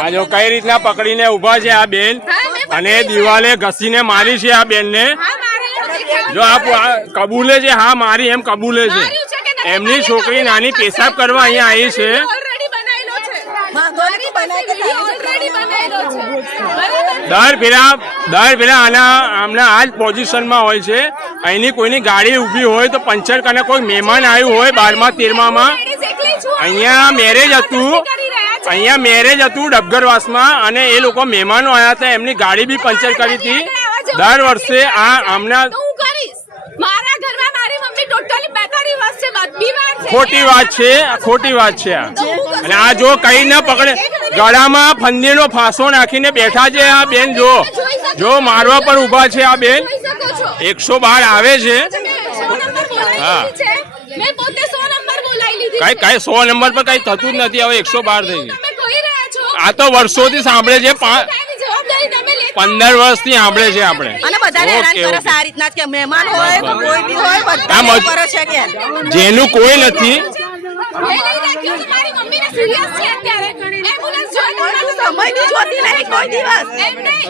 આ જો કઈ રીતના પકડીને ઊભા છે આ બેન અને દિવાલે ઘસીને મારી છે આ બેનને. જો આ કબૂલે છે હા મારી એમ કબૂલે છે. એમની છોકરી નાની પેશાબ કરવા અહીંયા આવી છે. દર ફેરા દર ફેરા આના આમના આ જ પોઝિશનમાં હોય છે. અહીંની કોઈની ગાડી ઊભી હોય તો પંચર કને કોઈ મહેમાન આવ્યું હોય બારમા તેરમામાં. અહીંયા મેરેજ હતું. અહીંયા મેરેજ હતું ડબગરવાસમાં અને એ લોકો મહેમાનો આવ્યા હતા. એમની ગાડી બી પંચર કરી હતી. દર વર્ષે આ આમના તો હું કરીશ. મારા ઘરમાં મારી મમ્મી ટોટલી 45 વર્ષ છે બાદ- બીમાર છે. ખોટી વાત છે ખોટી વાત છે આ. અને આ જો કઈ ન પકડે. ગળામાં ફંદીનો ફાંસો નાખીને બેઠા છે આ બેન જો. જો મારવા પર ઊભા છે આ બેન. એકસો બાર આવે છે. હા. કઈ. કઈ સો નંબર પર કઈ થતું જ નથી હવે એકસો બાર થઈ ગયું તમે કહી રહ્યા છો. આ તો વર્ષોથી સાંભળે છે પંદર વર્ષથી સાંભળે છે આપણે. અને બધાને હેરાન ઓકે, કરે ઓકે. છે આ રીતના જ કે મહેમાન હોય કે કોઈ બી હોય આ બધા મજ- કરે છે કે. જેનું કોઈ નથી.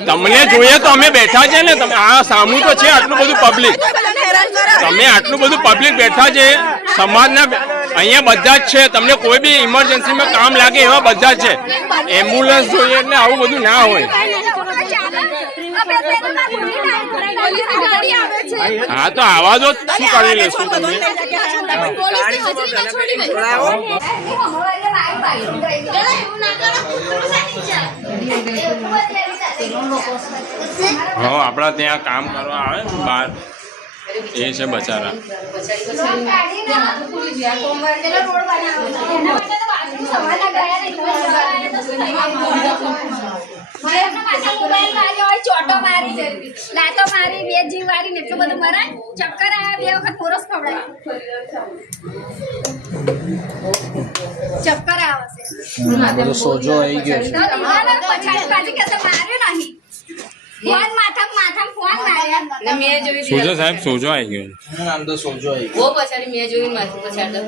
તમને જોઈએ તો અમે બેઠા છે ને તમે આ સામું તો છે આટલું બધું પબ્લિક તમે આટલું બધું પબ્લિક બેઠા છે સમાજના અહીંયા બધા જ છે. તમને કોઈ બી ઇમરજન્સીમાં કામ લાગે એવા બધા જ છે. એમ્બ્યુલન્સ જોઈએ એટલે આવું બધું ના હોય. હા તો આવા જો શું કરી લેશું તમે? હા, આપણા ત્યાં કામ કરવા આવે બહાર. એ છે બચારા. ચોટો મારી લાતો મારી બે જીવ વાળી ને એટલું બધું મરાય ચક્કર આવ્યા બે વખત મોરસ ખવડાય ચક્કર આવશે સોજો આવી ગયો છે માર્યું નહીં માર્યા મેં જોઈ સોજો સાહેબ સોજો આવી ગયો. આમ તો સોજો આવી બહુ પછાડી મેં જોઈ માથું પછાડતો.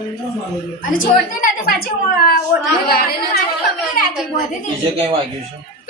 અને છોડતી નથી પાછી હું, અ, વાળે ના મારી પકડી રાખી, બોધી દીધી. બીજે કઈ વાગ્યું છે?